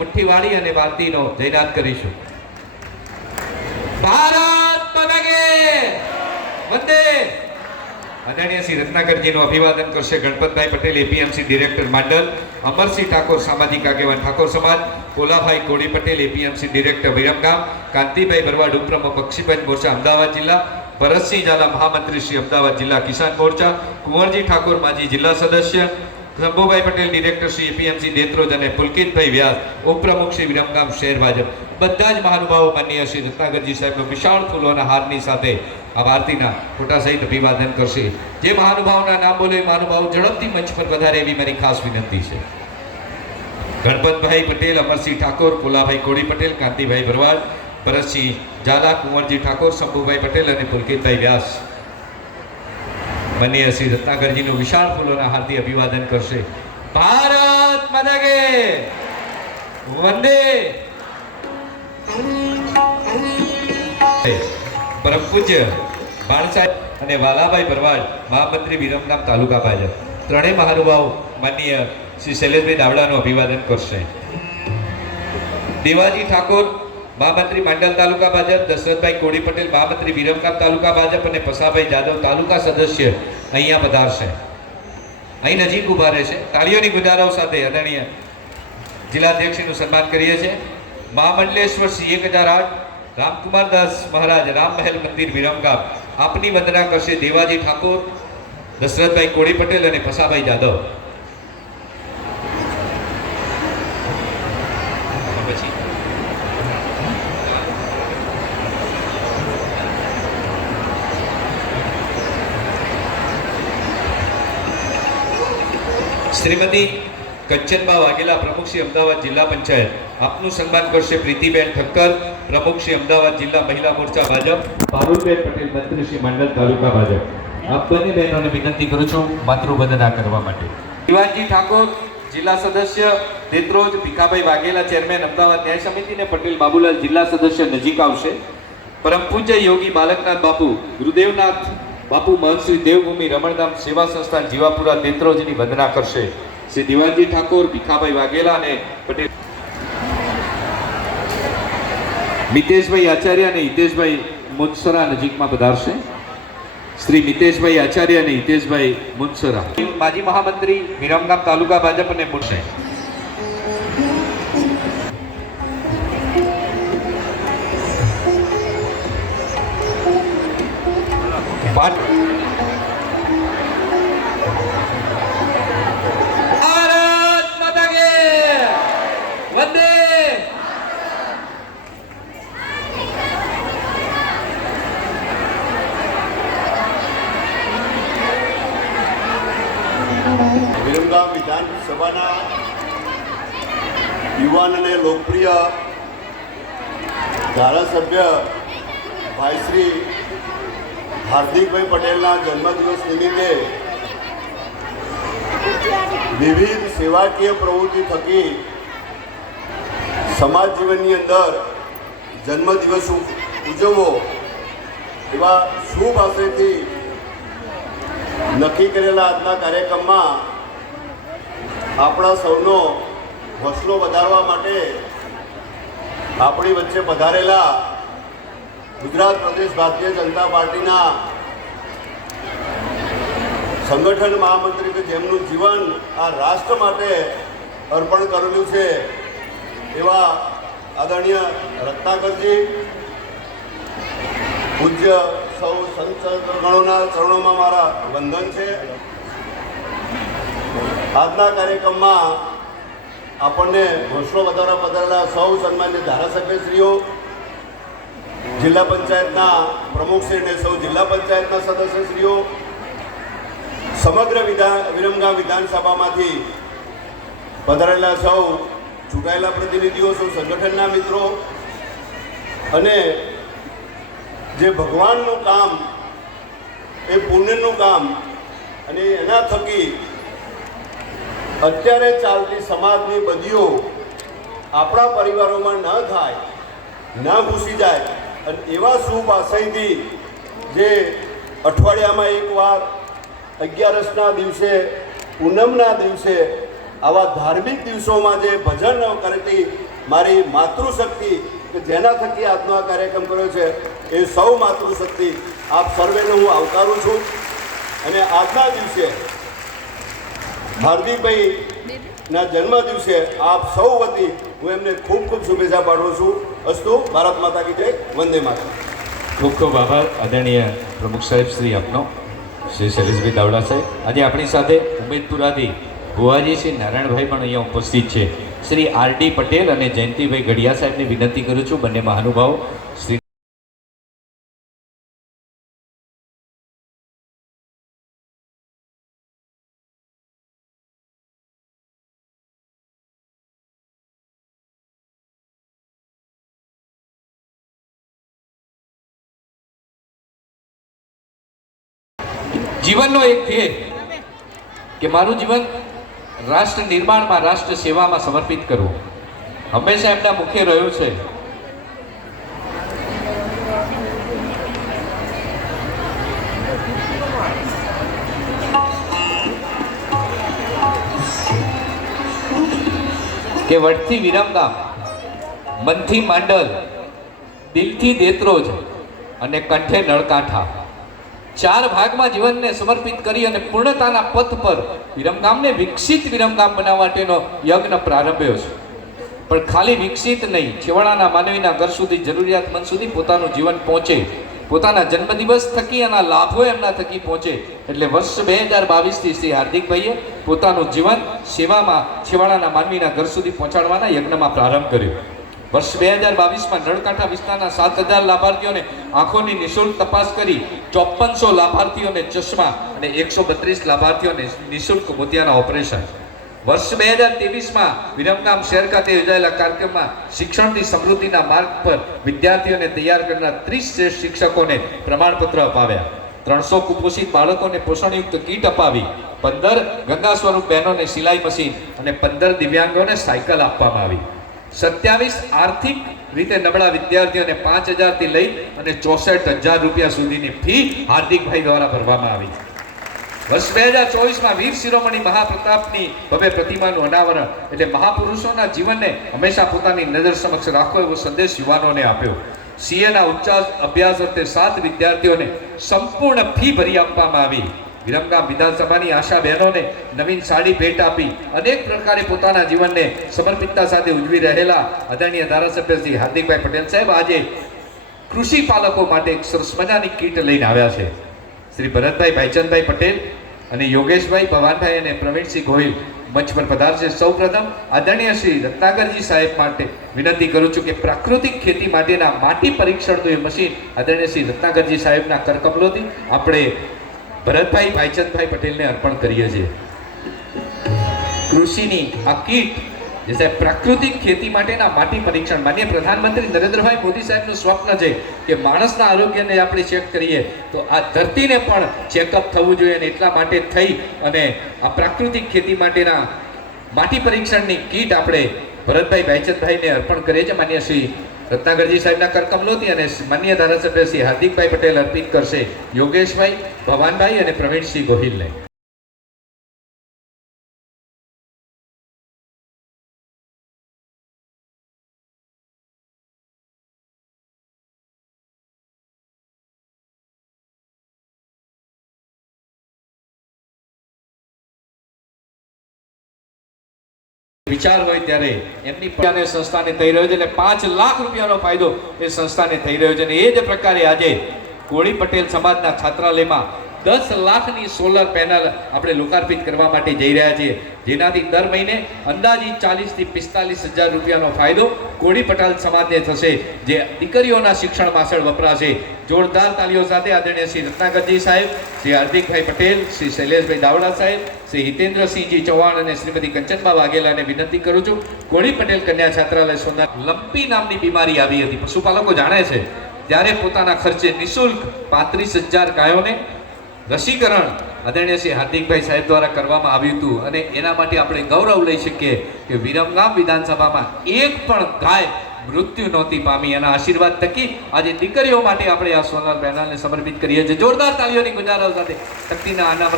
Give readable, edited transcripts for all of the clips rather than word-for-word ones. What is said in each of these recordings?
મુઠ્ઠી વાળી અને ભારતીનો જયનાદ કરીશું. ભારત માતા કી વંદે. આદરણીય શ્રી રત્નાકરજીનું અભિવાદન કરશે ગણપતભાઈ પટેલ, એપીએમસી ડિરેક્ટર માંડલ, અમરસિંહ ઠાકોર સામાજિક આગેવાન ઠાકોર સમાજ, કોલાભાઈ કોડી પટેલ એપીએમસી ડિરેક્ટર વિરમગામ, કાંતિભાઈ ભરવાડ ઉપપ્રમુખ બક્ષીબંધ મોરચા અમદાવાદ જિલ્લા, ભરતસિંહ ઝાલા મહામંત્રી શ્રી અમદાવાદ જિલ્લા કિસાન મોરચા, કુંવરજી ઠાકોર માજી જિલ્લા સદસ્ય, શંભુભાઈ પટેલ ડિરેક્ટર શ્રી એપીએમસી દેત્રોજ અને પુલકિતભાઈ વ્યાસ ઉપપ્રમુખ શ્રી વિરમગામ શહેર ભાજપ, બધા જ મહાનુભાવો માનનીય શ્રી રત્નાકરજી સાહેબનો વિશાળ ફૂલોના હારની સાથે આ ભારતીના ફોટા સહિત અભિવાદન કરશે. જે મહાનુભાવોના નામ બોલે મહાનુભાવો ઝડપથી મંચ પર વધારે એવી મારી ખાસ વિનંતી છે. ગણપતભાઈ પટેલ, અમરસિંહ ઠાકોર, કોલાભાઈ કોડી પટેલ, કાંતિભાઈ ભરવાડ, ભરતસિંહ ઝાલા, કુંવરજી ઠાકોર, શંભુભાઈ પટેલ અને પુલકિતભાઈ વ્યાસ માનનીય શ્રી રત્નાકરજીનું વિશાળ ફૂલોના હાર્દિક અભિવાદન કરશે. ભારત માતા કી વંદે. પરમ પૂજ્ય બાણસાહેબ અને વાલાભાઈ ભરવાડ મહામંત્રી વિરમગામ તાલુકા ભાજપ, ત્રણેય મહાનુભાવ માનનીય શ્રી શૈલેષભાઈ દાવડાનું અભિવાદન કરશે. દેવાજી ઠાકોર મહામંત્રી માંડલ તાલુકા ભાજપ, દશરથભાઈ કોડી પટેલ મહામંત્રી વિરમગામ તાલુકા ભાજપ અને પસાભાઈ જાદવ તાલુકા સદસ્ય અહીંયા પધારશે. અહીં નજીક ઉભા રહેશે. તાળીઓની ગુજારાઓ સાથે આદરણીય જિલ્લાધ્યક્ષનું સન્માન કરીએ છીએ. મહામંડલેશ્વર શ્રી 1008 રામકુમાર દાસ મહારાજ રામ મહેલ મંદિર વિરમગામ આપની વંદના કરશે દેવાજી ઠાકોર, દશરથભાઈ કોડી પટેલ અને પસાભાઈ જાદવ. શ્રીમતી કંચનબા વાઘેલા પ્રમુખ શ્રી અમદાવાદ જિલ્લા પંચાયત આપનું સન્માન કરશે પ્રીતિબેન ઠક્કર, પ્રમુખ શ્રી અમદાવાદ જિલ્લા મહિલા મોરચા ભાજપ, પારુલબેન પટેલ મંત્રી શ્રી માંડલ તાલુકા ભાજપ. આપ બંને બહેનોને વિનંતી કરું છું માતૃવંદના કરવા માટે. દિવાનજી ઠાકોર જિલ્લા સદસ્ય દેત્રોજ, ભીખાભાઈ વાઘેલા ચેરમેન અમદાવાદ ન્યાય સમિતિ અને પટેલ બાબુલાલ જિલ્લા સદસ્ય નજીક આવશે. પરમ પૂજ્ય યોગી બાલકનાથ બાપુ, ગુરુદેવનાથ બાપુ મહંત શ્રી દેવભૂમિ રમણધામ સેવા સંસ્થાન જીવાપુરા દેત્રોજની વંદના કરશે શ્રી દિવાનજી ઠાકોર, ભીખાભાઈ વાઘેલા અને પટેલ. મિતેશભાઈ આચાર્ય અને હિતેશભાઈ મુનસરા નજીકમાં પધારશે. શ્રી મિતેશભાઈ આચાર્ય અને હિતેશભાઈ મુનસરા માજી મહામંત્રી વિરમગામ તાલુકા ભાજપ અને મુનસે. ભારત માતા કી વંદે. વિરમગામ વિધાનસભાના યુવાન અને લોકપ્રિય ધારાસભ્ય ભાઈ શ્રી હાર્દિકભાઈ પટેલના જન્મદિવસ નિમિત્તે વિવિધ સેવાકીય પ્રવૃત્તિ થકી સમાજ જીવનની અંદર જન્મદિવસ ઉજવવો એવા શુભ આશયથી નક્કી કરેલા આજના કાર્યક્રમમાં આપણા સૌનો હોંસલો વધારવા માટે આપણી વચ્ચે પધારેલા ગુજરાત પ્રદેશ ભારતીય જનતા પાર્ટીના સંગઠન મહામંત્રી કે જેમનું જીવન આ રાષ્ટ્ર માટે અર્પણ કરેલું છે એવા આદરણીય રત્નાકરજી, પૂજ્ય સૌ સંતગણોના ચરણોમાં મારા વંદન છે. આજના કાર્યક્રમમાં આપણને હોંસલો વધારવા પધારેલા સૌ સન્માન્ય ધારાસભ્યશ્રીઓ, જિલ્લા પંચાયતના પ્રમુખશ્રી અને સૌ જિલ્લા પંચાયતના સદસ્યશ્રીઓ, સમગ્ર વિરમગામ વિધાનસભામાંથી પધારેલા સૌ ચૂંટાયેલા પ્રતિનિધિઓ, સૌ સંગઠનના મિત્રો અને જે ભગવાનનું કામ એ પુણ્યનું કામ અને એના થકી અત્યારે ચાલતી સમાજની બદીઓ આપણા પરિવારોમાં ન થાય, ન ઘૂસી જાય અને એવા શુભ આશયથી જે અઠવાડિયામાં એકવાર 11ના દિવસે, પૂનમના દિવસે આવા ધાર્મિક દિવસોમાં જે ભજન કરતી મારી માતૃશક્તિ કે જેના થકી આજનો આ કાર્યક્રમ કર્યો છે એ સૌ માતૃશક્તિ આપ સર્વેને હું આવકારું છું અને આજના દિવસે હાર્દિકભાઈના જન્મ દિવસે આપ સૌ વતી હું એમને ખૂબ ખૂબ શુભેચ્છા પાઠવું છું. અસ્તુ. ભારત માતા કી જય. વંદે માતરમ. ખૂબ ખૂબ આભાર આદરણીય પ્રમુખ સાહેબ શ્રી આપનો, શ્રી શૈલેષભાઈ દાવડા સાહેબ. આજે આપણી સાથે ઉમેદપુરાથી ભુવાજી શ્રી નારાયણભાઈ પણ અહીંયા ઉપસ્થિત છે. શ્રી આર.ડી. પટેલ અને જયંતિભાઈ ગઢિયા સાહેબને વિનંતી કરું છું, બંને મહાનુભાવો શ્રી જીવનનો એક ધ્યેય કે મારું જીવન રાષ્ટ્ર નિર્માણમાં, રાષ્ટ્ર સેવામાં સમર્પિત કરવું હંમેશા એમના મુખ્ય રહ્યું છે. કે વટથી વિરમગામ, મનથી માંડલ, દિલથી દેત્રોજ અને કંઠે નળકાંઠા, 4 ભાગમાં જીવનને સમર્પિત કરી અને પૂર્ણતાના પથ પર વિરમગામને વિકસિત વિરમગામ બનાવવા માટેનો યજ્ઞ પ્રારંભ્યો છે. પણ ખાલી વિકસિત નહીં, છેવાડાના માનવીના ઘર સુધી, જરૂરિયાતમંદ સુધી પોતાનું જીવન પહોંચે, પોતાના જન્મદિવસ થકી એના લાભો એમના થકી પહોંચે. એટલે વર્ષ 2022થી શ્રી હાર્દિકભાઈએ પોતાનું જીવન સેવામાં છેવાડાના માનવીના ઘર સુધી પહોંચાડવાના યજ્ઞમાં પ્રારંભ કર્યો. વર્ષ 2022માં નળકાંઠા વિસ્તારના 7,000 લાભાર્થીઓને આંખોની નિઃશુલ્ક તપાસ કરી, 5400 લાભાર્થીઓને ચશ્મા અને 132 લાભાર્થીઓને નિઃશુલ્ક મોતિયાના ઓપરેશન. વર્ષ 2023માં વિરમગામ શહેર ખાતે યોજાયેલા કાર્યક્રમમાં શિક્ષણથી સમૃદ્ધિના માર્ગ પર વિદ્યાર્થીઓને તૈયાર કરનાર 30 શ્રેષ્ઠ શિક્ષકોને પ્રમાણપત્ર અપાવ્યા. 300 કુપોષિત બાળકોને પોષણયુક્ત કીટ અપાવી, 15 ગંગા સ્વરૂપ બહેનોને સિલાઈ મશીન અને 15 દિવ્યાંગોને સાયકલ આપવામાં આવી. 27 આર્થિક રીતે નબળા વિદ્યાર્થીઓને 5,000 થી લઈ અને 64,000 રૂપિયા સુધીની ફી હાર્દિકભાઈ દ્વારા ભરવામાં આવી. વર્ષ 2024માં વીર શિરોમણી મહાપ્રતાપની ભવ્ય પ્રતિમાનું અનાવરણ એટલે મહાપુરુષોના જીવનને હંમેશા પોતાની નજર સમક્ષ રાખો એવો સંદેશ યુવાનોને આપ્યો. સીએના ઉચ્ચ અભ્યાસ અર્થે 7 વિદ્યાર્થીઓને સંપૂર્ણ ફી ભરી આપવામાં આવી. વિરમગામ વિધાનસભાની આશા બહેનોને નવીન સાડી ભેટ આપી અનેક પ્રકારે પોતાના જીવનને સમર્પિતતા સાથે ઉજવી રહેલા આદરણીય ધારાસભ્ય શ્રી હાર્દિકભાઈ પટેલ સાહેબ આજે કૃષિ પાલકો માટે એક સરસ મજાની કીટ લઈને આવ્યા છે. શ્રી ભરતભાઈ ભાઈચંદભાઈ પટેલ અને યોગેશભાઈ ભવાનભાઈ અને પ્રવીણસિંહ ગોહિલ મંચ પર પધારશે. સૌપ્રથમ આદરણીય શ્રી રત્નાકરજી સાહેબ માટે વિનંતી કરું છું કે પ્રાકૃતિક ખેતી માટેના માટી પરીક્ષણનું એ મશીન આદરણીય શ્રી રત્નાકરજી સાહેબના કરકમલોથી આપણે ભરતભાઈ ભાઈચંદભાઈ પટેલને અર્પણ કરીએ છીએ. કૃષિની આ કીટ જે સાહેબ પ્રાકૃતિક ખેતી માટેના માટી પરીક્ષણ, માનનીય પ્રધાનમંત્રી નરેન્દ્રભાઈ મોદી સાહેબનું સ્વપ્ન છે કે માણસના આરોગ્યને આપણે ચેક કરીએ તો આ ધરતીને પણ ચેકઅપ થવું જોઈએ અને એટલા માટે થઈ અને આ પ્રાકૃતિક ખેતી માટેના માટી પરીક્ષણની કીટ આપણે ભરતભાઈ ભાઈચંદભાઈને અર્પણ કરીએ છીએ. માનનીય શ્રી રત્નાકરજી સાહેબના કરકમલોથી અને માનનીય ધારાસભ્ય શ્રી હાર્દિકભાઈ પટેલ અર્પિત કરશે યોગેશભાઈ ભવાનભાઈ અને પ્રવીણસિંહ ગોહિલને. વિચાર હોય ત્યારે એમની સંસ્થાને થઈ રહ્યો છે અને 5 લાખ રૂપિયાનો ફાયદો એ સંસ્થાને થઈ રહ્યો છે. અને એ જ પ્રકારે આજે કોળી પટેલ સમાજના છાત્રાલયમાં 10 લાખની સોલર પેનલ આપણે લોકાર્પિત કરવા માટે જઈ રહ્યા છીએ, જેનાથી દર મહિને અંદાજિત 40 થી 45,000 રૂપિયાનો ફાયદો કોળી પટેલ સમાજને થશે, જે દીકરીઓના શિક્ષણ પાછળ વપરાશે. જોરદાર તાલીઓ સાથે આદરણીય શ્રી રત્નાકરજી સાહેબ, શ્રી હાર્દિકભાઈ પટેલ, શ્રી શૈલેષભાઈ દાવડા સાહેબ, શ્રી હિતેન્દ્રસિંહજી ચૌહાણ અને શ્રીમતી કંચનબા વાઘેલાને વિનંતી કરું છું. કોળી પટેલ કન્યા છાત્રાલય સોના લંપી નામની બીમારી આવી હતી, પશુપાલકો જાણે છે, ત્યારે પોતાના ખર્ચે નિઃશુલ્ક 35,000 ગાયોને રસીકરણ આદરણીય શ્રી હાર્દિકભાઈ સાહેબ દ્વારા કરવામાં આવ્યું હતું. અને એના માટે આપણે ગૌરવ લઈ શકીએ કે વિરમગામ વિધાનસભામાં એક પણ ગાય મૃત્યુ નહોતી પામી. એના આશીર્વાદ થકી આજે દીકરીઓ માટે આપણે આ સોલર પેનલને સમર્પિત કરીએ છીએ. જોરદાર તાળીઓની ગુજારો સાથે શક્તિના આના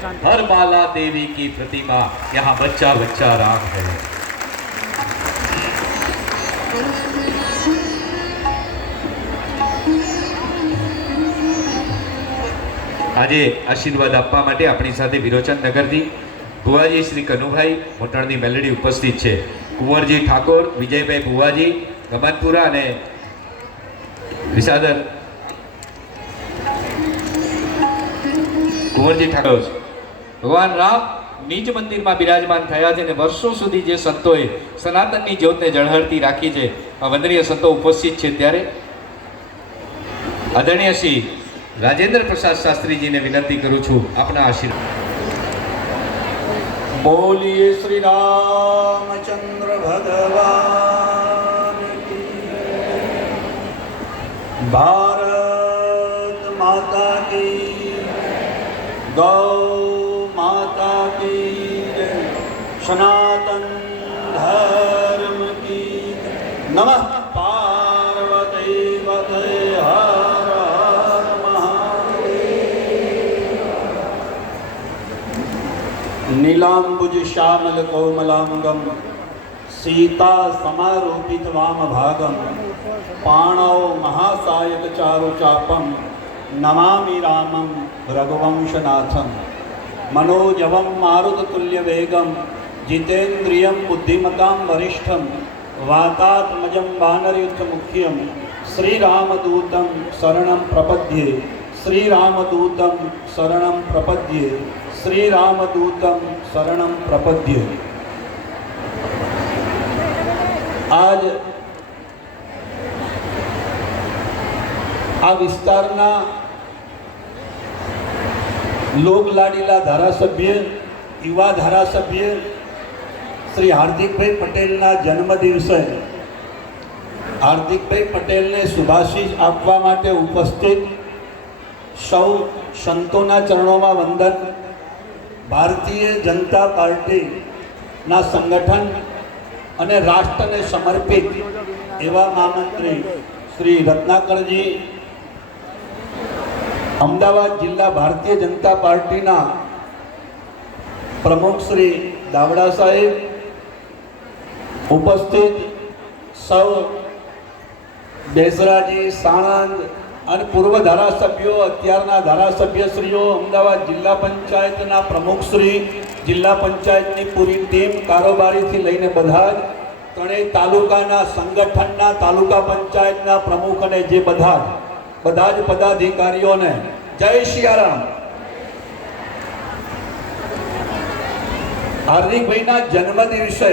हर माला देवी की प्रतिमा, यहाँ बच्चा बच्चा राम है। આજે આશીર્વાદ આપવા માટે આપણી સાથે વિરોચન નગરથી ભુવાજી શ્રી કનુભાઈ મોટણની મેલડી ઉપસ્થિત છે. કુંવરજી ઠાકોર, વિજયભાઈ ભુવાજી ગમનપુરા અને વિસાદર કુંવરજી ઠાકોર. ભગવાન રામ નિજ મંદિરમાં બિરાજમાન થયા છે અને વર્ષો સુધી જે સંતોએ સનાતનની જ્યોતને ઝળહળતી રાખી છે, આ વંદનીય સંતો ઉપસ્થિત છે. ત્યારે આદરણીય શ્રી રાજેન્દ્ર પ્રસાદ શાસ્ત્રીજીને વિનંતી કરું છું આપના આશીર્વાદ. बोलिए श्री रामचंद्र भगवान की, भारत माता की, गौ माता की, सनातन धर्म की, नमः पार्वती पते हर हर महादेव. नीलांबुज श्यामल कोमलांगम, सीता समारोपित वाम भागम, पाणौ महासायक चारु चापम, नमामि रामं रघुवंशनाथम. मनोजवम मारुततुल्य वेगम, जितेन्द्रियं बुद्धिमतां वरिष्ठम, वातात्मजं वानरयुद्ध मुख्यम, श्रीरामदूतं शरणं प्रपद्ये, श्रीरामदूतं शरणं प्रपद्ये, श्रीरामदूतं शरणं प्रपद्ये. आज આ વિસ્તારના લોકલાડીલા ધારાસભ્ય, યુવા ધારાસભ્ય શ્રી હાર્દિકભાઈ પટેલના જન્મદિવસે હાર્દિકભાઈ પટેલને શુભાશીષ આપવા માટે ઉપસ્થિત સૌ સંતોના ચરણોમાં વંદન. ભારતીય જનતા પાર્ટીના સંગઠન અને રાષ્ટ્રને સમર્પિત એવા મહામંત્રી શ્રી રત્નાકરજી, અમદાવાદ જિલ્લા ભારતીય જનતા પાર્ટીના પ્રમુખ શ્રી દાવડા સાહેબ, ઉપસ્થિત સૌ બેસરાજી, સાણંદ અને પૂર્વ ધારાસભ્યો, અત્યારના ધારાસભ્યશ્રીઓ, અમદાવાદ જિલ્લા પંચાયતના પ્રમુખશ્રી, જિલ્લા પંચાયતની પૂરી ટીમ, કારોબારીથી લઈને બધા જ ત્રણેય તાલુકાના સંગઠનના, તાલુકા પંચાયતના પ્રમુખ અને જે બધા જ પદાધિકારીઓને જય સિયારામ. હાર્દિકભાઈના જન્મદિવસે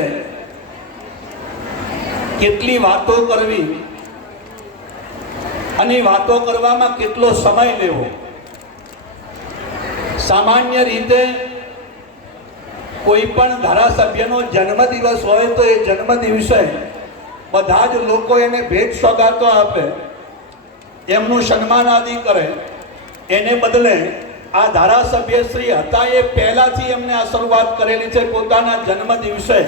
કેટલી વાતો કરવી અને વાતો કરવામાં કેટલો સમય લેવો. સામાન્ય રીતે કોઈ પણ ધારાસભ્યનો જન્મદિવસ હોય તો એ જન્મદિવસે બધા જ લોકો એને ભેટ સોગાતો આપે, એમનું સન્માન આદિ કરે. એને બદલે આ ધારાસભ્યશ્રી હતા એ પહેલાથી એમને આ શરૂઆત કરેલી છે. પોતાના જન્મદિવસે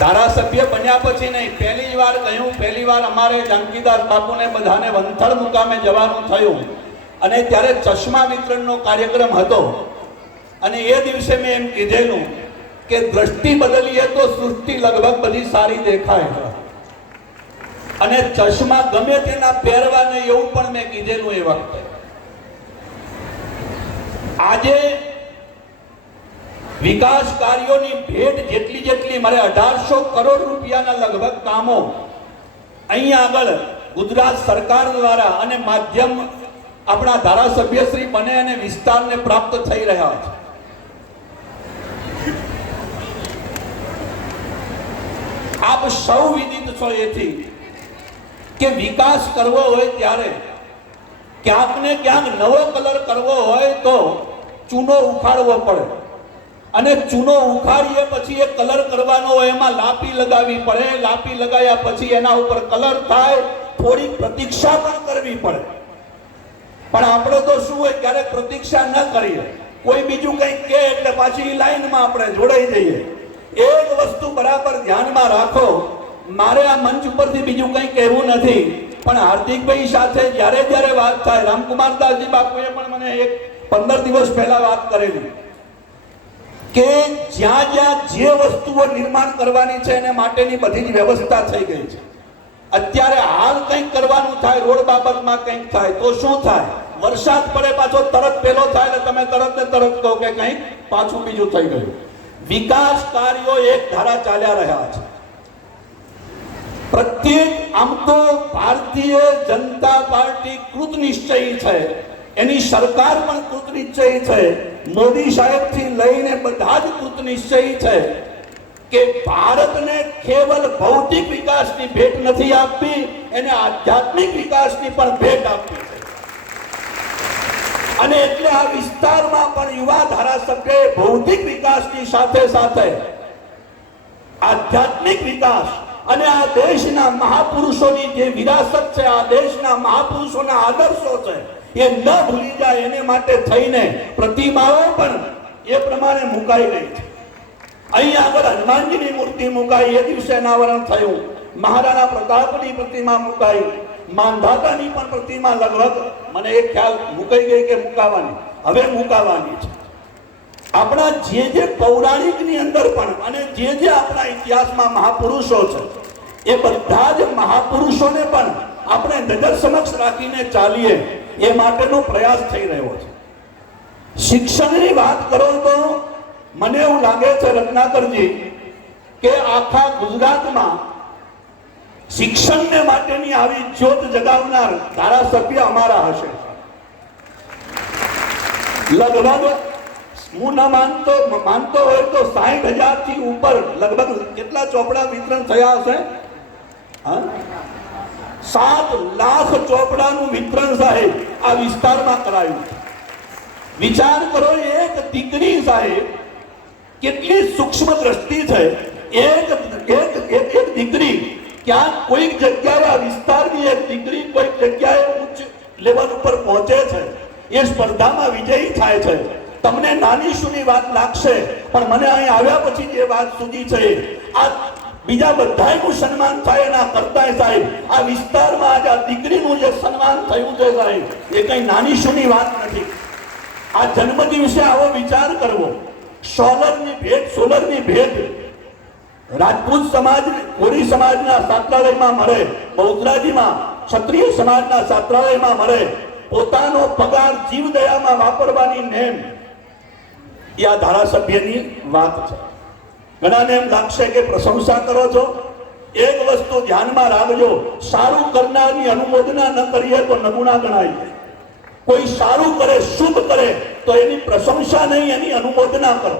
ધારાસભ્ય બન્યા પછી નહીં, પહેલી વાર કહ્યું, પહેલી વાર અમારે જાનકીદાસ બાપુને બધાને વંથળ મુકામે જવાનું થયું અને ત્યારે ચશ્મા વિતરણનો કાર્યક્રમ હતો અને એ દિવસે મેં એમ કીધેલું કે દ્રષ્ટિ બદલીએ તો સૃષ્ટિ લગભગ બધી સારી દેખાય છે અને ચશ્મા ગમે તેના પહેરવાને એવું પણ મેં કીધેલું એ વખતે. આજે વિકાસ કાર્યોની ભેટ જેટલી મારે 1800 કરોડ રૂપિયાના લગભગ કામો અહીંયા આગળ ગુજરાત સરકાર દ્વારા અને માધ્યમ આપણા ધારાસભ્યશ્રી બને અને વિસ્તારને પ્રાપ્ત થઈ રહ્યા છે. આપ સૌ વિદિત છો એથી કે વિકાસ કરવો હોય ત્યારે ક્યાંક ને ક્યાંક નવો કલર કરવો હોય તો ચૂનો ઉખાડવો પડે અને ચૂનો ઉખાડીએ પછી એ કલર કરવાનો હોય, એમાં લાપી લગાવવી પડે. લાપી લગાવ્યા પછી એના ઉપર કલર થાય, થોડી પ્રતીક્ષા પણ કરવી પડે. પણ આપણે તો શું હોય, ક્યારેક પ્રતીક્ષા ન કરીએ, કોઈ બીજું કંઈક કહે એટલે પાછી લાઈનમાં આપણે જોડાઈ જઈએ. એક વસ્તુ બરાબર ધ્યાનમાં રાખો, મારે આ મંચ ઉપરથી બીજું કંઈ કહેવું નથી, પણ હાર્દિકભાઈ સાથે જ્યારે વાત થાય, રામકુમારદાસજી બાપુએ પણ મને એક 15 દિવસ પહેલા વાત કરેલી કે જ્યાં જ્યાં જે વસ્તુઓ નિર્માણ કરવાની છે એને માટેની બધી જ વ્યવસ્થા થઈ ગઈ છે. અત્યારે હાલ કંઈક કરવાનું થાય, રોડ બાબતમાં કંઈક થાય તો શું થાય? વરસાદ પડે પાછો તરત પેલો થાય એટલે તમે તરત ને તરત કહો કે કંઈક પાછું બીજું થઈ ગયું. વિકાસ કાર્યો એક ધારા ચાલ્યા રહ્યા છે. પ્રત્યેક આમ તો ભારતીય જનતા પાર્ટી કૃતનિશ્ચયી છે, એની સરકાર પણ કૃતનિશ્ચયી છે, મોદી સાહેબથી લઈને બધા જ કૃતનિશ્ચયી છે કે ભારતને કેવલ ભૌતિક વિકાસની ભેટ નથી આપવી, એને આધ્યાત્મિક વિકાસની પણ ભેટ આપવી છે. અને એટલે આ વિસ્તારમાં પણ યુવા ધારાસભ્યએ ભૌતિક વિકાસની સાથે સાથે આધ્યાત્મિક વિકાસ અને આ દેશના મહાપુરુષોની જે વિરાસત છે, આ દેશના મહાપુરુષોના આદર્શો છે, એ ન ભૂલી જાય એને માટે થઈને પ્રતિમાઓ પણ એ પ્રમાણે મુકાઈ ગઈ છે. અહીં આગળ હનુમાનજીની મૂર્તિ મુકાઈ, એ દિવસે અનાવરણ થયું. મહારાણા પ્રતાપની પ્રતિમા મુકાઈ, માંધાતાની પણ પ્રતિમા લગભગ મને એક ખ્યાલ મુકાઈ ગઈ કે મુકાવાની, હવે મુકાવાની છે. આપણા જે પૌરાણિકની અંદર પણ અને જે આપણા ઇતિહાસમાં મહાપુરુષો છે, એ બધા જ મહાપુરુષોને પણ આપણે નજર સમક્ષ રાખીને ચાલીએ એ માટેનો પ્રયાસ થઈ રહ્યો છે. શિક્ષણની વાત કરો તો મને એવું લાગે છે રત્નાકરજી કે આખા ગુજરાતમાં શિક્ષણને માટેની આવી જ્યોત જગાવનાર ધારાસભ્ય અમારા હશે. લગભગ હું ન માનતો હોય તો 60,000 થી ઉપર લગભગ કેટલા ચોપડા વિતરણ થયા હશે? 7 લાખ ચોપડાનું વિતરણ સાહેબ આ વિસ્તારમાં કરાયું છે. વિચાર કરો, એક દીકરી સાહેબ કેટલી સૂક્ષ્મ દ્રષ્ટિ છે. એક દીકરી ક્યાંક કોઈક જગ્યાએ આ વિસ્તારની એક દીકરી કોઈક જગ્યાએ ઉચ્ચ લેવલ ઉપર પહોંચે છે, એ સ્પર્ધામાં વિજયી થાય છે. તમને નાની શુની વાત લાગશે, પણ મને અહીં આવ્યા પછી જે વાત સુધી છે, આ બીજા બધાનું સન્માન થાય એના કરતા સાહેબ આ વિસ્તારમાં આજે આ દીકરીનું જે સન્માન થયું છે સાહેબ, એ કઈ નાની શુની વાત નથી. આ જન્મ દિવસે આવો વિચાર કરવો. સોલરની ભેટ રાજપૂત સમાજ, કોળી સમાજના છાત્રાલયમાં મળે, બહુચરાજીમાં ક્ષત્રિય સમાજના છાત્રાલયમાં મળે, પોતાનો પગાર જીવદયામાં વાપરવાની નેમ, એ આ ધારાસભ્યની વાત છે. ઘણાને એમ લાગશે કે પ્રશંસા કરો છો. એક વસ્તુ ધ્યાનમાં રાખજો, સારું કરનારની અનુમોદના ન કરીએ તો નમૂના ગણાય. કોઈ સારું કરે, શુભ કરે તો એની પ્રશંસા નહીં, એની અનુમોદના કરો.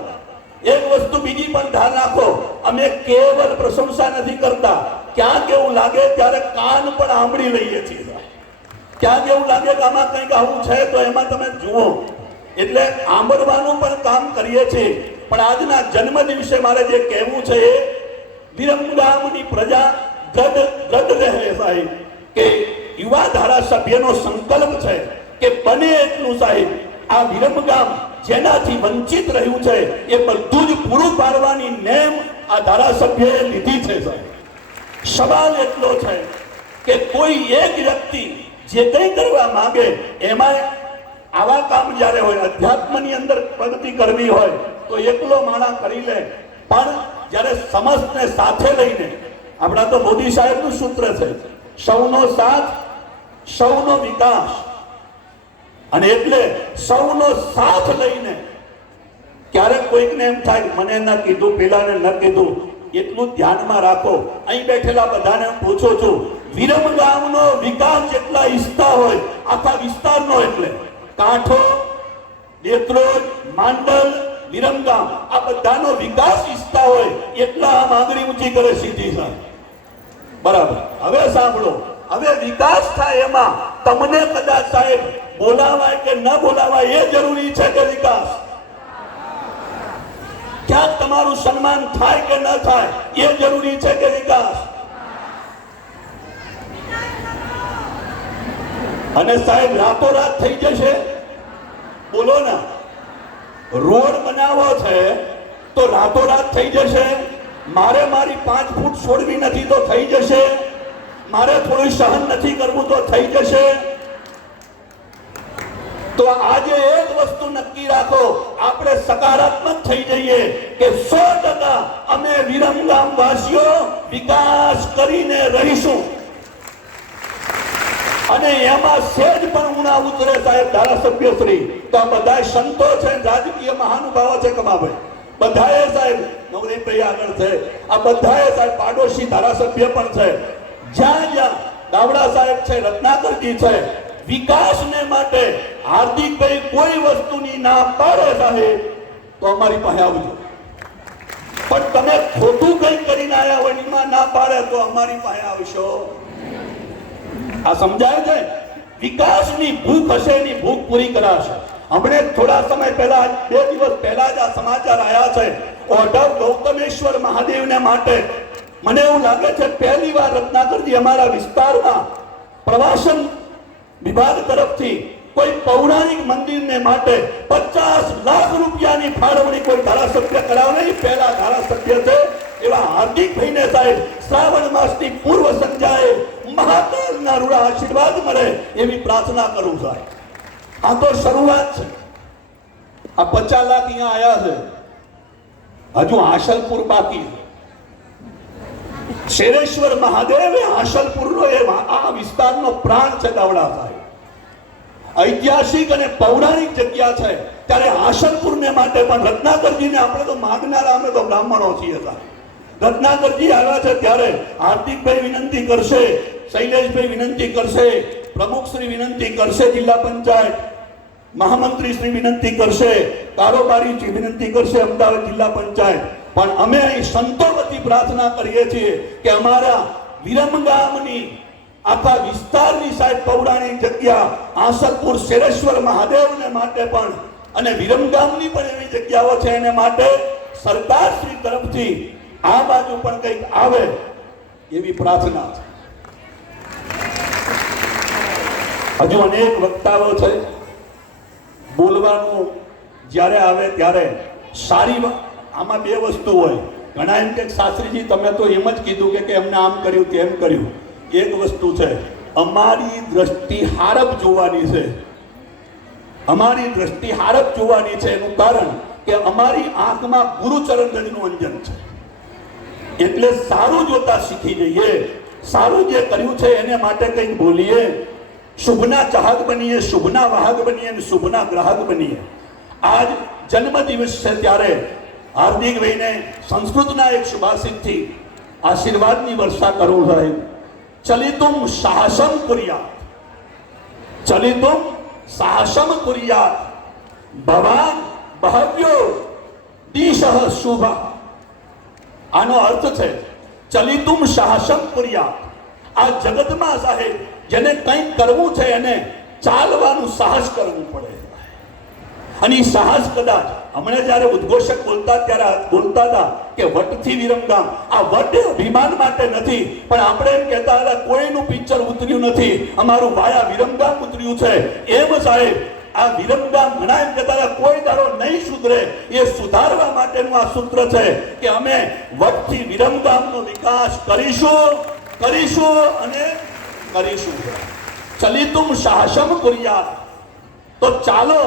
એક વસ્તુ બીજી પણ ધ્યાન રાખો, અમે કેવલ પ્રશંસા નથી કરતા. ક્યાંક એવું લાગે ત્યારે કાન પણ આંબળી લઈએ છીએ. ક્યાંક એવું લાગે કે આમાં કંઈક આવું છે તો એમાં તમે જુઓ, એટલે આંબળવાનું પણ કામ કરીએ છીએ. પણ આજના જન્મ દિવસે મારે જે કહેવું છે એ વિરમગામની પ્રજા ગદ રહે સાહેબ, કે યુવા ધારાસભ્યનો સંકલ્પ છે કે બને એટલું સાહેબ આ વિરમગામ જેનાથી વંચિત રહ્યું છે એ બધું જ પૂરું પાડવાની નેમ આ ધારાસભ્યએ લીધી છે સાહેબ. સવાલ એટલો છે કે કોઈ એક વ્યક્તિ જે કંઈ કરવા માંગે એમાં આવા કામ જ્યારે હોય, અધ્યાત્મની અંદર પ્રગતિ કરવી હોય તો એકલો માણસ કરી લે, પણ જ્યારે સમસ્તને સાથે લઈને, આપણા તો મોદી સાહેબનું સૂત્ર છે સૌનો સાથ સૌનો વિકાસ, અને એટલે સૌનો સાથ લઈને ક્યારેક કોઈકને એમ થાય મને ન કીધું, પેલાને ન કીધું, એટલું ધ્યાનમાં રાખો. અહીં બેઠેલા બધાને હું પૂછું છું, વિરમગામનો વિકાસ જેટલા ઈચ્છતા હોય આખા વિસ્તારનો, એટલે કાંઠો, દેત્રોજ, માંડલ, વિરમગામ આ બધાનો વિકાસ ઈચ્છતા હોય એટલા આ માંગણી ઊંચી કરે સીધી સાહેબ. બરાબર. હવે સાંભળો, હવે વિકાસ થાય એમાં તમને કદાચ સાહેબ બોલાવાય કે ન બોલાવાય એ જરૂરી છે કે વિકાસ ક્યાંક તમારું સન્માન થાય કે ન થાય એ જરૂરી છે કે વિકાસ. અને સાહેબ રાતોરાત થઈ જશે? બોલો ના. રોડ બનાવવો છે તો રાતોરાત થઈ જશે? મારે મારી 5 ફૂટ છોડવી નથી તો થઈ જશે? મારે થોડું સહન નથી કરવું તો થઈ જશે? તો આજે એક વસ્તુ નક્કી રાખો, આપણે સકારાત્મક થઈ જઈએ કે 100% અમે વિરમગામ વાસીઓ વિકાસ કરીને રહીશું. અને એમાં સેજ પણ ઉણા ઉતરે સાહેબ ધારાસભ્ય શ્રી, તો આ બધા સંતો છે, રાજકીય મહાનુભાવો છે, કમાભાઈ બધાએ સાહેબ, નવરીભાઈ આગળ છે, આ બધાએ સાહેબ પાડોશી ધારાસભ્ય પણ છે, જ્યાં જ્યાં દાવડા સાહેબ છે, રત્નાકરજી છે, વિકાસને માટે હાર્દિકભાઈ કોઈ વસ્તુની ના પાડે સાહેબ તો અમારી પાસે આવજો. પણ તમે ખોટું કઈ કરીને આવ્યા હોય એમાં ના પાડે તો અમારી પાસે આવશો. આ સમજાય છે? વિકાસની ભૂખ હશે, એની ભૂખ પૂરી કરાશે. હમણે થોડા સમય પહેલા, 2 દિવસ પહેલા જ આ સમાચાર આવ્યા છે, ઓઢવ ગૌતમેશ્વર મહાદેવને માટે મને એવું લાગે છે પહેલી વાર રત્નાકરજી અમારા વિસ્તારમાં પ્રવાસન વિભાગ તરફથી કોઈ પૌરાણિક મંદિરને માટે 50 લાખ રૂપિયાની ફાળવણી કોઈ ધારાસભ્ય કરાવે. પહેલા ધારાસભ્ય છે એવા હાર્દિકભાઈને સાહેબ શ્રાવણ માસની પૂર્વ સંધ્યાએ મહાકાળના રૂડા આશીર્વાદ મળે એવી પ્રાર્થના કરું સાહેબ. આ તો શરૂઆત છે. આ 50 લાખ અહીંયા આયા છે, હજુ આશલપુર બાકી છે. શેરેશ્વર મહાદેવ એ આશલપુરનો આ વિસ્તારનો પ્રાણ છે દાવડા સાહેબ. ઐતિહાસિક અને પૌરાણિક જગ્યા છે, ત્યારે આશલપુરને માટે પણ રત્નાકરજીને આપણે તો માગનારા, અમે તો બ્રાહ્મણો છીએ સાહેબ. રત્નાકરજી આવ્યા છે ત્યારે હાર્દિકભાઈ વિનંતી કરશે, શૈલેષભાઈ વિનંતી કરશે, પ્રમુખ શ્રી વિનંતી કરશે, જિલ્લા પંચાયત મહામંત્રી શ્રી વિનંતી કરશે, કારોબારી વિનંતી કરશે, અમદાવાદ જિલ્લા પંચાયત. પણ અમે અહીં સંતો વતી પ્રાર્થના કરીએ છીએ કે અમારા વિરમગામની આખા વિસ્તારની સાહેબ પૌરાણિક જગ્યા આસલપુર શેરેશ્વર મહાદેવને માટે પણ અને વિરમગામની પણ એવી જગ્યાઓ છે, એને માટે સરકાર શ્રી તરફથી આ બાજુ પણ કંઈક આવે એવી પ્રાર્થના છે. હજુ અનેક વક્તાઓ છે, બોલવાનું જ્યારે આવે ત્યારે સારી. આમાં 2 વસ્તુ હોય. ઘણા એમ કે શાસ્ત્રીજી તમે તો એમ જ કીધું કે એમને આમ કર્યું તેમ કર્યું. એક વસ્તુ છે, અમારી દ્રષ્ટિ હારપ જોવાની છે. અમારી દ્રષ્ટિ હારપ જોવાની છે. એનું કારણ કે અમારી આંખમાં ગુરુચરણ રજનું અંજન છે, એટલે સારું જોતા શીખી જઈએ. સારું જે કર્યું છે એને માટે કંઈક બોલીએ. શુભના ચાહક બનીએ, શુભના વાહક બનીએ અને શુભના ગ્રાહક બનીએ. આજ જન્મદિવસ છે ત્યારે હાર્દિકભાઈને સંસ્કૃતના એક સુભાષિતથી આશીર્વાદની વર્ષા કરું સાહેબ. ચલિતુમ સાહસમ કુર્યાત, ચલિતુમ સાહસમ કુર્યાત, ભવાન બહવ્યો દિશઃ શુભ. આનો અર્થ છે ચલિતુમ સાહસમ કુર્યાત. આ જગતમાં સાહેબ જેને કંઈક કરવું છે એને ચાલવાનું સાહસ કરવું પડે. અને સાહસ કદાચ હમણાં જયારે ઉદ્ઘોષક બોલતા ત્યારે બોલતા હતા કે વટથી વિરમગામ. આ વટ અભિમાન માટે નથી, પણ આપણે એમ કહેતા હતા કોઈનું પિક્ચર ઉતર્યું નથી, અમારું વાયા વિરમગામ ઉતર્યું છે. એમ સાહેબ આ વિરમગામ ઘણા એમ કહેતા હતા કોઈ દાડો નહીં સુધરે, એ સુધારવા માટેનું આ સૂત્ર છે કે અમે વટથી વિરમગામનો વિકાસ કરીશું, કરીશું અને કરીશું. ચલિતુમ સાહસમ કુર્યાત. તો ચાલો,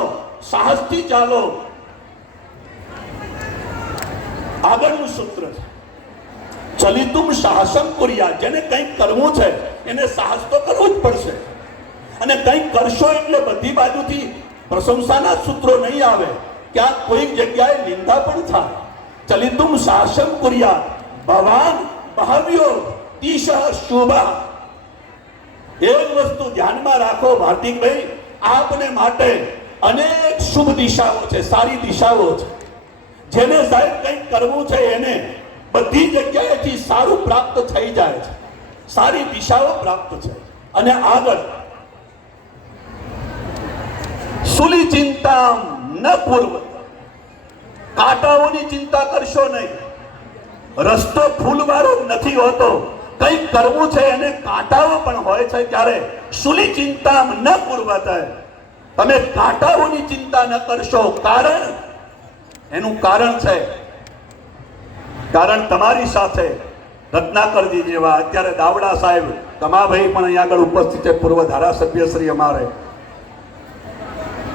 સાહસથી ચાલો. આગળનું સૂત્ર છે ચલિતુમ સાહસમ કુર્યાત. જેને કંઈક કરવું છે એને સાહસ તો કરવું જ પડશે. અને કંઈક કરશો એટલે બધી બાજુથી પ્રશંસાના સૂત્રો નહીં આવે, ક્યાંક કોઈક જગ્યાએ નિંદા પણ થાય. ચલિતુમ સાહસમ કુર્યાત, ભવાન બહવ્યો દિશઃ શુભ. એક વસ્તુ ધ્યાનમાં રાખો હાર્દિકભાઈ, આપને માટે અનેક શુભ દિશાઓ છે, સારી દિશાઓ છે. જેને સાહેબ કંઈક કરવું છે એને બધી જગ્યાએથી સારું પ્રાપ્ત થઈ જાય છે, સારી દિશાઓ પ્રાપ્ત છે. અને આગળ સુલી ચિંતા ન પૂર્વ. કાંટાઓની ચિંતા કરશો નહીં. રસ્તો ફૂલવાળો નથી હોતો, કંઈક કરવું છે એને કાંટાઓ પણ હોય છે. ત્યારે સુલી ચિંતા ન પૂર્વત. તમે કાંટાઓની ચિંતા ન કરશો. કારણ એનું કારણ છે, કારણ તમારી સાથે રત્નાકરજી જેવા અત્યારે દાવડા સાહેબ, કમાભાઈ પણ અહીં આગળ ઉપસ્થિત છે, પૂર્વ ધારાસભ્ય શ્રી અમારે.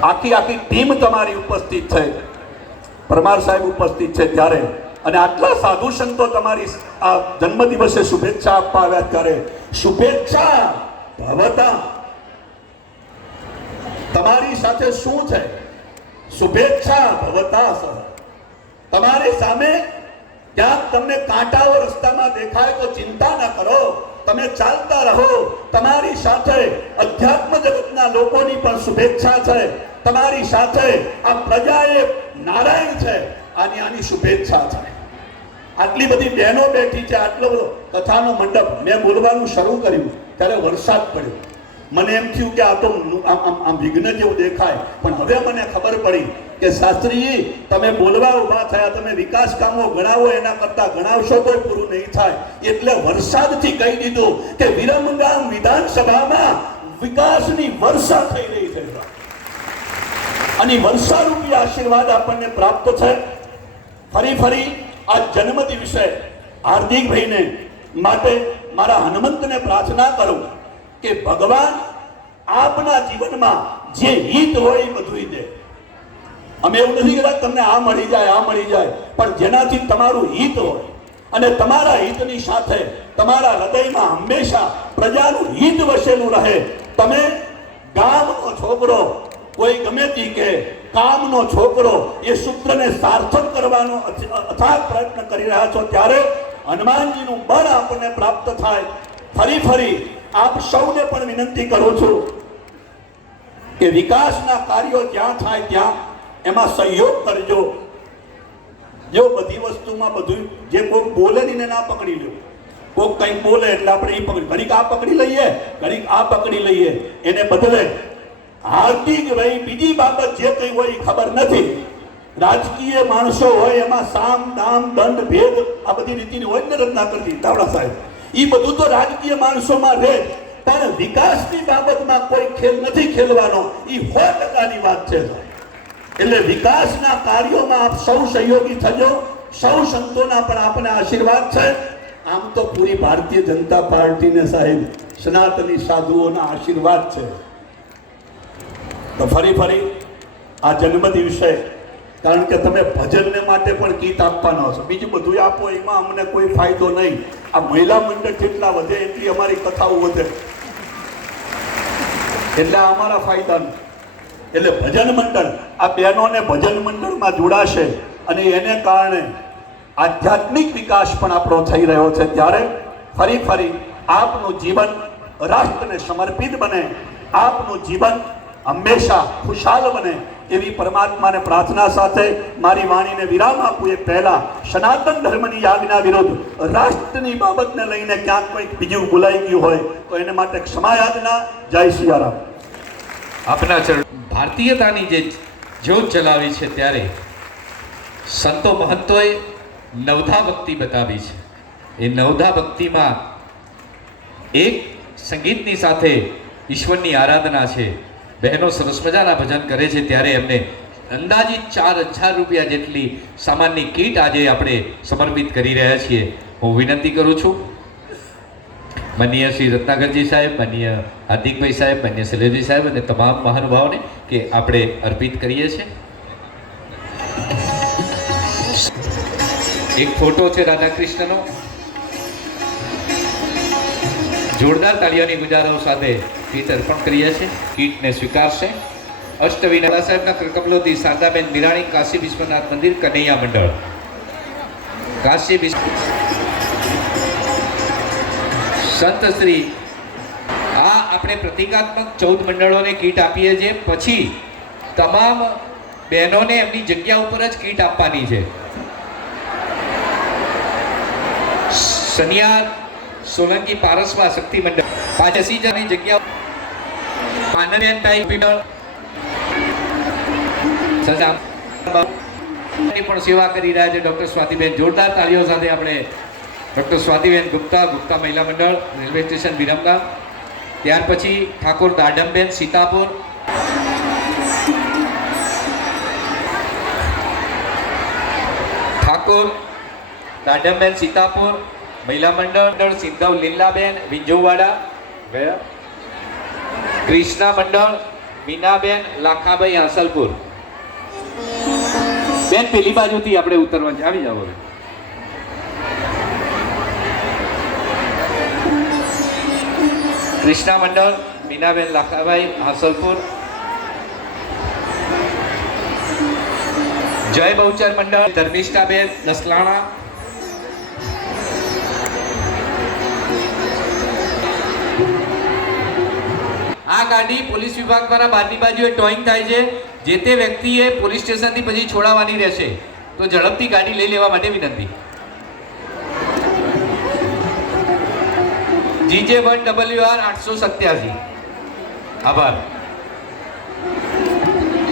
આખી ટીમ તમારી ઉપસ્થિત છે, પરમાર સાહેબ ઉપસ્થિત છે ત્યારે, અને આટલા સાધુ સંતો તમારી આ જન્મદિવસે શુભેચ્છા આપવા આવ્યા ત્યારે શુભેચ્છા ભવતા તમારી સાથે શું છે? શુભેચ્છા ભવતા સહ. તમારી સામે ક્યાંક તમને કાંટાઓ રસ્તામાં દેખાય તો ચિંતા ન કરો, તમે ચાલતા રહો. તમારી સાથે અધ્યાત્મ જગતના લોકોની પણ શુભેચ્છા છે. તમારી સાથે આ પ્રજાએ નારાયણ છે, આની શુભેચ્છા છે. આટલી બધી બહેનો બેઠી છે, આટલો બધો કથાનો મંડપ. મેં બોલવાનું શરૂ કર્યું ત્યારે વરસાદ પડ્યો. મને એમ થયું કે આ તો આમ વિઘ્ન જેવું દેખાય, પણ હવે મને ખબર પડી કે શાસ્ત્રીજી તમે બોલવા ઊભા થયા, તમે વિકાસ કામો ગણાવો, એના કરતા ગણાવશો તોય પૂરું નહીં થાય. એટલે વરસાદથી કહી દીધું કે વિરમગામ વિધાનસભામાં વિકાસની વર્ષા થઈ રહી છે, અને વર્ષારૂપી આશીર્વાદ આપણને પ્રાપ્ત છે. ફરી આ જન્મ દિવસે હાર્દિકભાઈને માટે મારા હનુમંતને પ્રાર્થના કરું કે ભગવાન આપના જીવનમાં જે હિત હોય એ બધું દે. અમે એવું નથી કહેતા તમને આ મળી જાય, પણ જેનાથી તમારું હિત હોય અને તમારા હિતની સાથે તમારા હૃદયમાં હંમેશા પ્રજાનું હિત વસેલું રહે. તમે ગામનો છોકરો, કોઈ ગમે તે કે કામનો છોકરો, એ સૂત્રને સાર્થક કરવાનો અથાગ પ્રયત્ન કરી રહ્યા છો ત્યારે હનુમાનજીનું બળ આપણને પ્રાપ્ત થાય. ફરી આપ સૌને પણ વિનંતી કરું છું કે વિકાસના કાર્યો જ્યાં થાય ત્યાં એમાં સહયોગ કરજો. જો બધી વસ્તુમાં બધું જે કોઈ બોલે ને ના પકડી લો. કોઈ કંઈ બોલે એટલે આપણે એ પકડી, ઘડીક આ પકડી લઈએ, ઘડીક આ પકડી લઈએ. એને બદલે હાર્દિક ભાઈ બીજી બાબત જે કંઈ હોય એ ખબર નથી. રાજકીય માણસો હોય એમાં સામ દામ દંડ ભેદ આ બધી રીતિની હોય ને રચના કરતી દાવડા સાહેબ, એ બધું તો રાજકીય માણસોમાં રહે, પણ વિકાસની બાબતમાં કોઈ ખેલ નથી ખેલવાનો. એ 100%ની વાત છે. એટલે વિકાસના કાર્યોમાં આપ સૌ સહયોગી થજો. સૌ સંતોના પણ આપણને આશીર્વાદ છે. આમ તો પૂરી ભારતીય જનતા પાર્ટીને સાહેબ સનાતની સાધુઓના આશીર્વાદ છે. તો ફરી આ જન્મ દિવસે, કારણ કે તમે ભજનને માટે પણ કીટ આપવાના છો, બીજું બધું આપો એમાં અમને કોઈ ફાયદો નહીં. આ મહિલા મંડળ જેટલા વધે એટલી અમારી કથાઓ વધે, એટલે અમારા ફાયદાનું. એટલે ભજન મંડળ, આ બહેનોને ભજન મંડળમાં જોડાશે અને એને કારણે આધ્યાત્મિક વિકાસ પણ આપણો થઈ રહ્યો છે. ત્યારે ફરી આપનું જીવન રાષ્ટ્રને સમર્પિત બને, આપનું જીવન હંમેશા ખુશાલ બને એવી પરમાત્માને પ્રાર્થના સાથે મારી વાણીને વિરામ આપું એ પહેલા સનાતન ધર્મની આજ્ઞા વિરુદ્ધ રાષ્ટ્રની બાબતને લઈને ક્યાંક કંઈક બીજું બોલાઈ ગયું હોય તો એને માટે ક્ષમા યાચના. જય સિયારામ. આપના ભારતીયતાની જે જ્યોત ચલાવી છે ત્યારે સંતો મહંતોએ નવધા ભક્તિ બતાવી છે. એ નવધા ભક્તિમાં એક સંગીતની સાથે ઈશ્વરની આરાધના છે. બહેનો સરસ મજાના ભજન કરે છે ત્યારે એમને અંદાજિત 4,000 રૂપિયા જેટલી સામાનની કીટ આજે આપણે સમર્પિત કરી રહ્યા છીએ. હું વિનંતી કરું છું માનનીય શ્રી રત્નાકરજી સાહેબ, માનનીય હાર્દિકભાઈ સાહેબ, માનનીય શૈલેષજી સાહેબ અને તમામ મહાનુભાવોને કે આપણે અર્પિત કરીએ છીએ. એક ફોટો છે રાધા કૃષ્ણનો. જોરદાર તાળીઓની ગુજારો સાથે કીટ અર્પણ કરીએ છીએ. કીટને સ્વીકારશે અષ્ટવી નાલા સાહેબના કમલોથી શારદાબેન મિરાણી, કાશી વિશ્વનાથ મંદિર, કનૈયા મંડળ, કાશી સંત શ્રી. આ આપણે પ્રતિકાત્મક 14 મંડળોને કીટ આપીએ છીએ. પછી તમામ બહેનોને એમની જગ્યા ઉપર જ કીટ આપવાની છે. સનિયાર સોલંકી પારસવા શક્તિ મંડળ 85 જણની જગ્યા. આનંદબેન ટાઈપ પણ સેવા કરી રહ્યા છે ડૉક્ટર સ્વાતિબેન. જોરદાર તાળીઓ સાથે આપણે ડૉક્ટર સ્વાતિબેન ગુપ્તા મહિલા મંડળ, રેલવે સ્ટેશન વિરમગામ. ત્યાર પછી ઠાકોર દાડમબેન સીતાપુર, ઠાકોર દાડમબેન સીતાપુર મહિલા મંડળ, સિંધવ લીલાબેન વિંજોવાડા ગયા, કૃષ્ણા મંડળ મીનાબેન લાખાભાઈ હાંસલપુર. બેન પેલી બાજુથી આપણે ઉતરવા છે. આવી જાઓ હવે. કૃષ્ણા મંડળ, મીનાબેન લાખાભાઈ હાંસલપુર. જય બહુચર મંડળ, ધર્મિષ્ઠાબેન નસલાણા. આ ગાડી પોલીસ વિભાગ દ્વારા બહારની બાજુએ ટોઈંગ થાય છે. જે તે વ્યક્તિએ પોલીસ સ્ટેશનથી પછી છોડાવવાની રહેશે, તો ઝડપથી ગાડી લઈ લેવા માટે વિનંતી. GJ1WR 887. આભાર.